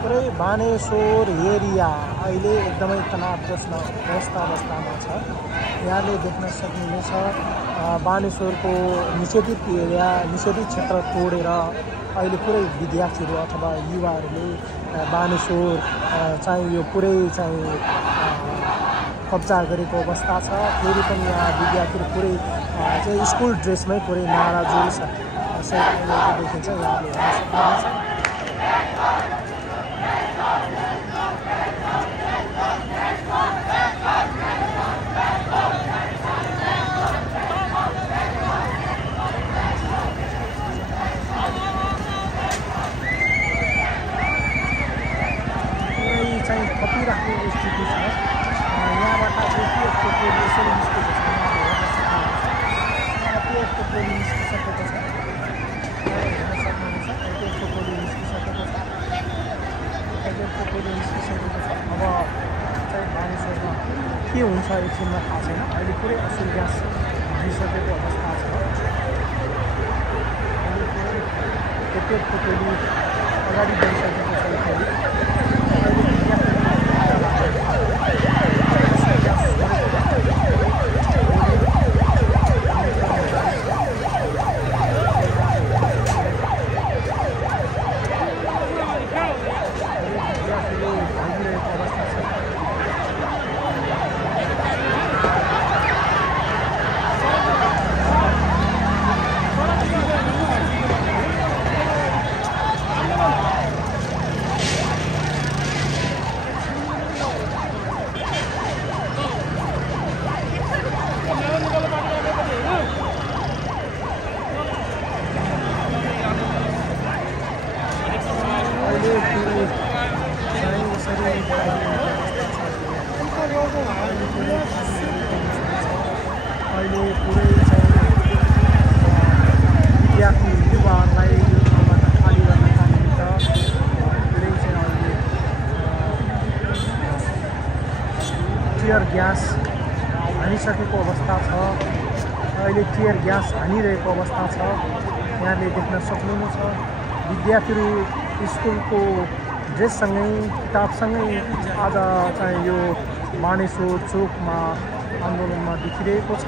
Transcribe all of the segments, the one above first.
पुरै बानेश्वर एरिया अहिले एकदमै तनावग्रस्त अवस्थामा छ। यहाँले देख्न सक्नुहुनेछ बानेश्वरको निषेधित एरिया निषेधित क्षेत्र तोडेर अहिले पुरै विद्यार्थीहरू अथवा युवाहरूले बानेश्वर चाहिँ यो पुरै चाहिँ कब्जा गरेको अवस्था छ। फेरि पनि यहाँ विद्यार्थीहरू पुरै चाहिँ स्कुल ड्रेसमै पुरै नारा जोडी छ देखिन्छ। यहाँले हेर्न सक्नुहुन्छ चाहिँ खपिराखेको स्थिति छ। यहाँबाट चाहिँ पिएफको टोली यसरी निस्केको छ। पिएफको टोली निस्किसकेको छ। हेर्न सक्नुहुन्छ पिएफको टोली निस्किसकेको छ। पिएफको टोली निस्किसकेको छ। अब चाहिँ बानेश्वरमा के हुन्छ एकछिनमा थाहा छैन। अहिले पुरै असुर ग्यास भइसकेको अवस्था छ। पिएफको टोली अगाडि बढिसकेको छ। अहिले पुरै चाहिँ विद्यार्थी युवाहरूलाई यो ठाउँबाट खाली गर्नका निमित्त पुरै चाहिँ अहिले टियर ग्यास हानिसकेको अवस्था छ। अहिले टियर ग्यास हानिरहेको अवस्था छ। यहाँले देख्न सक्नुहुन्छ विद्यार्थीहरू स्कुलको ड्रेससँगै किताबसँगै आज चाहिँ यो बानेश्वर चोकमा आन्दोलनमा देखिरहेको छ।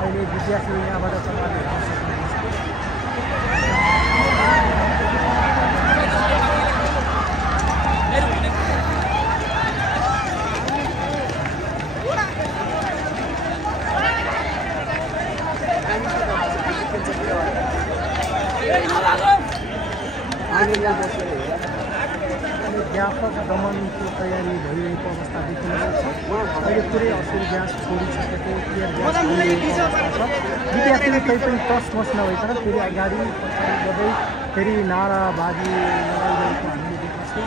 अहिले विद्यार्थीहरू यहाँबाट तपाईँले हेर्न सक्नुहुन्छ। व्यापक दमनको तयारी भइरहेको अवस्था देखिन सक्छ। अहिले पुरै असुर ग्यास छोडिसकेको टियर ग्यास हानिरहेको अवस्था छ। विद्यार्थीले तैपनि तसमस नभइकन फेरि अगाडि पछाडि गर्दै फेरि नाराबाजी लगाइरहेको हामीले देख्छौँ।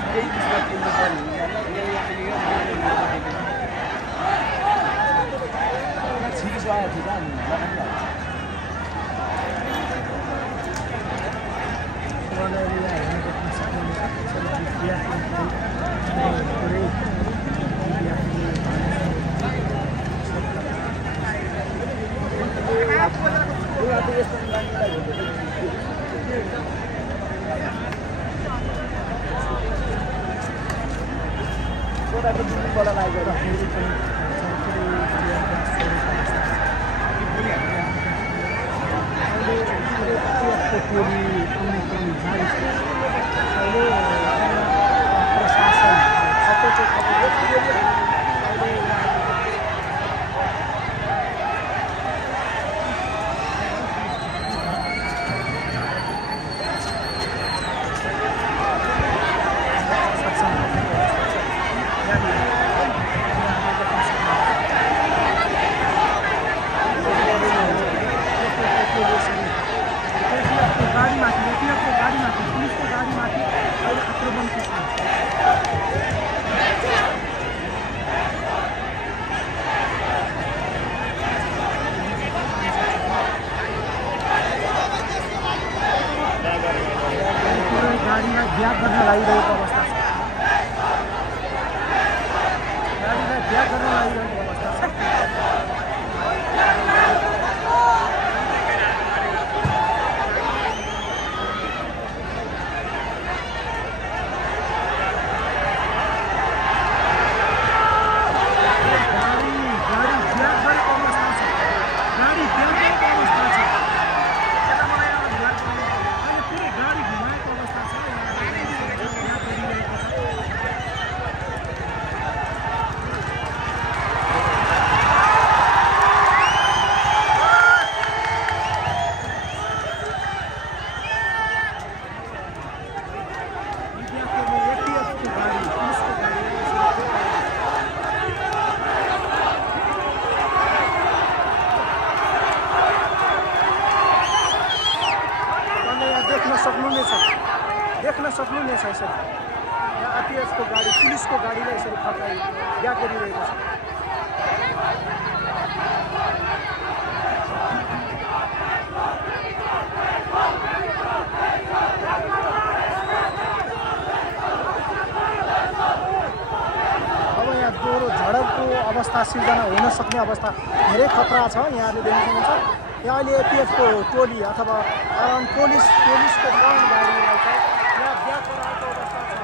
ब्याक गर्न लागिरहेको अवस्था छ। गाडीलाई ब्याक गर्न लागिरहेको अवस्था छ। सक्नुहुनेछ यसरी यहाँ आरपिएफको गाडी पुलिसको गाडीलाई यसरी फर्काइ ब्याक गरिरहेको छ। अब यहाँ दोहोरो झडपको अवस्था सिर्जना हुन सक्ने अवस्था धेरै खतरा छ। यहाँले देख्न सक्नुहुन्छ यहाँ अहिले एपिएफको टोली अथवा पुलिसको बाहन गाडीलाई चाहिँ यहाँ ब्याक गराएको अवस्था छ।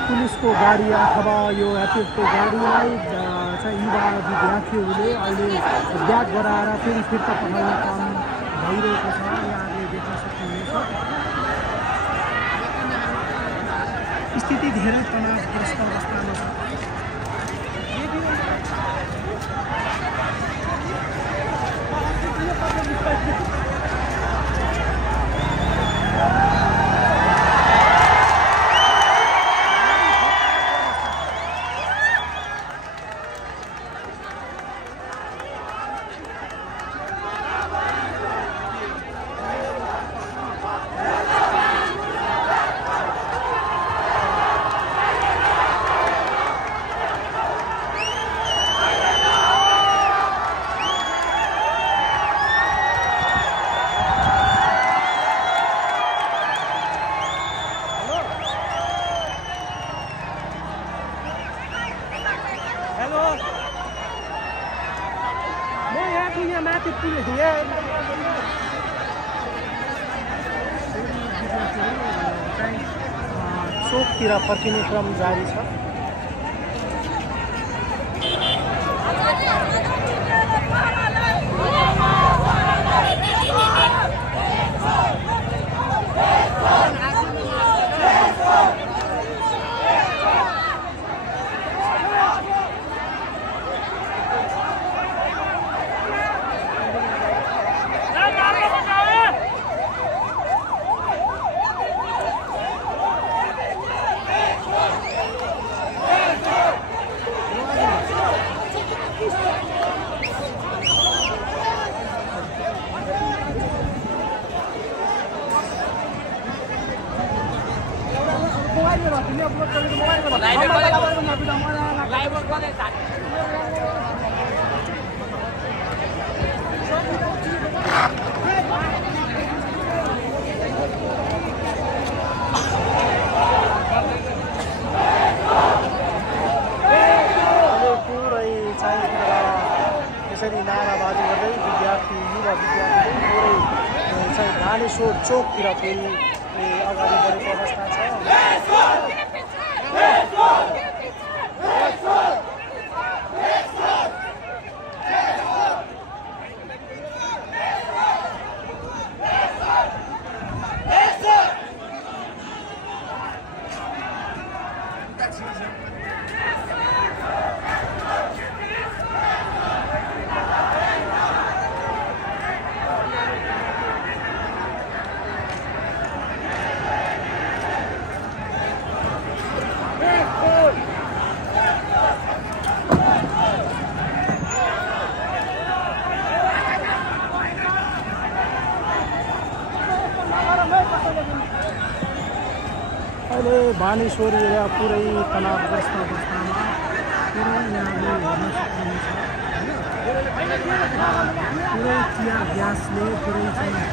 पुलिसको गाडी अथवा यो एपिएफको गाडीलाई चाहिँ युवा विद्यार्थीहरूले अहिले ब्याक गराएर फेरि फिर्ता पठाउने काम भइरहेको छ। यहाँले देख्न सक्नुहुनेछ स्थिति धेरै तनावग्रस्त अवस्थामा छ। चोकतिर फर्किने क्रम जारी छ। यसरी नाराबाजी गर्दै युवा विद्यार्थीहरू चाहिँ भानेश्वर चोकतिर फेरि अगाडि बढेको अवस्था छ। अहिले बानेश्वर एरिया पुरै तनावग्रस्त अवस्थामा पुरै यहाँले हेर्न सक्नुहुन्छ। पुरै चिया ग्यासले पुरै चाहिँ